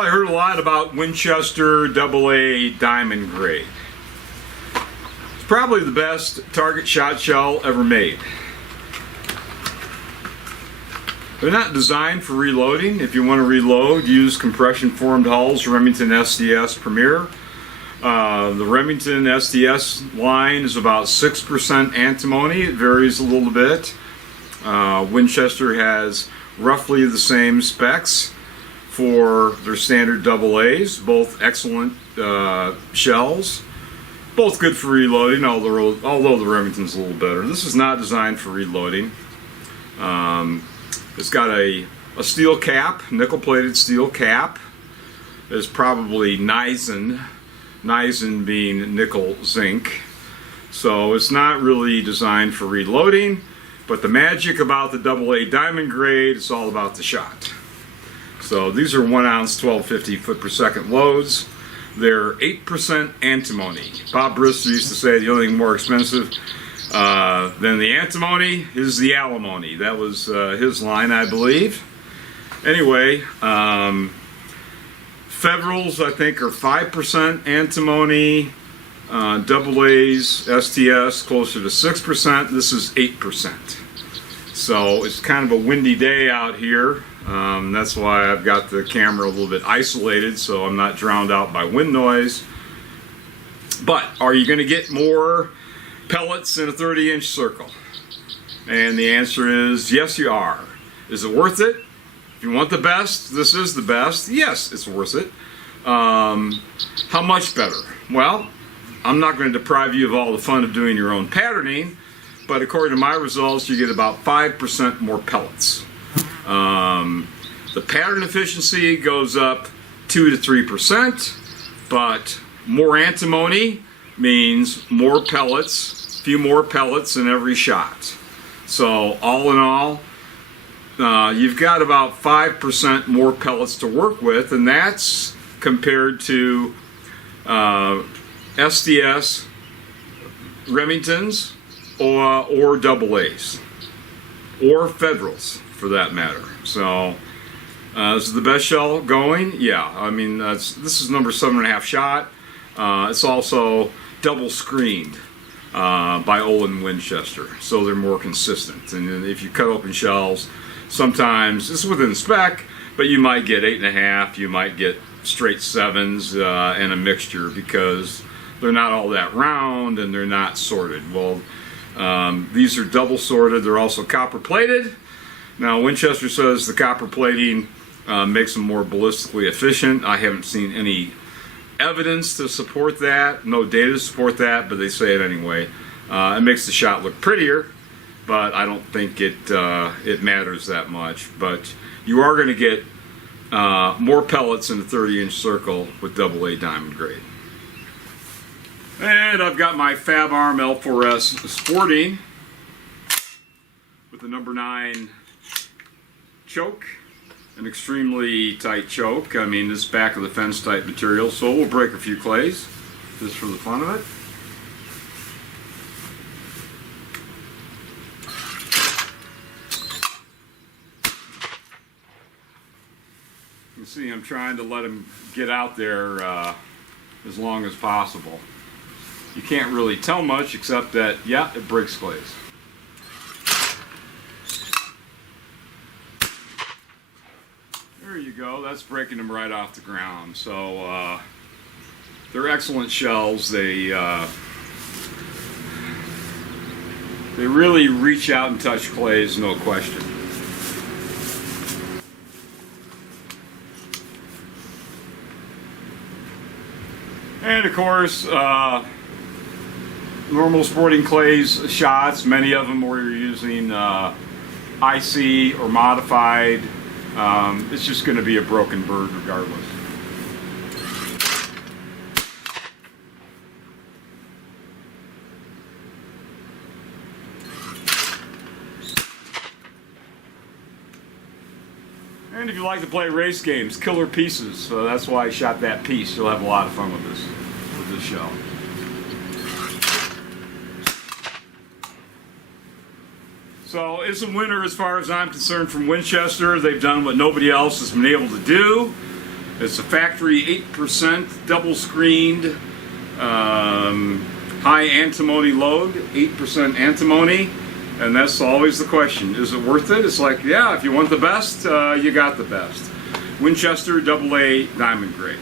probably heard a lot about Winchester AA Diamond Grade. It's probably the best target shot shell ever made. They're not designed for reloading. If you want to reload, use compression formed hulls, Remington SDS Premier. The Remington SDS line is about 6% antimony. It varies a little bit. Winchester has roughly the same specs for their standard AA's, both excellent shells, both good for reloading, although the Remington's a little better. This is not designed for reloading. It's got a steel cap, nickel-plated steel cap. It's probably Nizen being nickel zinc. So it's not really designed for reloading, but the magic about the AA Diamond Grade is all about the shot. So these are 1 ounce 1250 foot per second loads. They're 8% antimony. Bob Brister used to say the only thing more expensive than the antimony is the alimony. That was his line, I believe. Anyway, Federals, I think, are 5% antimony. AA's, STS, closer to 6%. This is 8%. So it's kind of a windy day out here. That's why I've got the camera a little bit isolated so I'm not drowned out by wind noise. But are you going to get more pellets in a 30-inch circle? And the answer is yes, you are. Is it worth it? If you want the best, this is the best. Yes, it's worth it. How much better? Well, I'm not going to deprive you of all the fun of doing your own patterning, but according to my results, you get about 5% more pellets. The pattern efficiency goes up 2 to 3%, but more antimony means more pellets, a few more pellets in every shot. So all in all, you've got about 5% more pellets to work with, and that's compared to SDS, Remingtons, or AA's, or Federals for that matter. So this is the best shell going. Yeah, I mean this is number 7.5 shot. It's also double screened by Olin Winchester, so they're more consistent. And if you cut open shells, sometimes it's within spec, but you might get 8.5, you might get straight 7s and a mixture because they're not all that round and they're not sorted. Well, these are double sorted. They're also copper plated. Now Winchester says the copper plating makes them more ballistically efficient. I haven't seen any evidence to support that, no data to support that, but they say it anyway. It makes the shot look prettier, but I don't think it matters that much. But you are going to get more pellets in a 30-inch circle with AA Diamond Grade. And I've got my Fabarm L4S Sporting with the number 9 choke, an extremely tight choke. I mean, this back of the fence type material, so we'll break a few clays just for the fun of it. You can see I'm trying to let him get out there as long as possible. You can't really tell much except that, yeah, it breaks clays. There you go, that's breaking them right off the ground. So they're excellent shells. They really reach out and touch clays, no question. And of course, normal sporting clays shots, many of them where you're using IC or modified, it's just going to be a broken bird regardless. And if you like to play race games, killer pieces, so that's why I shot that piece. You'll have a lot of fun with this shell. So it's a winner as far as I'm concerned from Winchester. They've done what nobody else has been able to do. It's a factory 8% double screened high antimony load, 8% antimony, and that's always the question. Is it worth it? It's like, yeah, if you want the best, you got the best. Winchester AA Diamond Grade.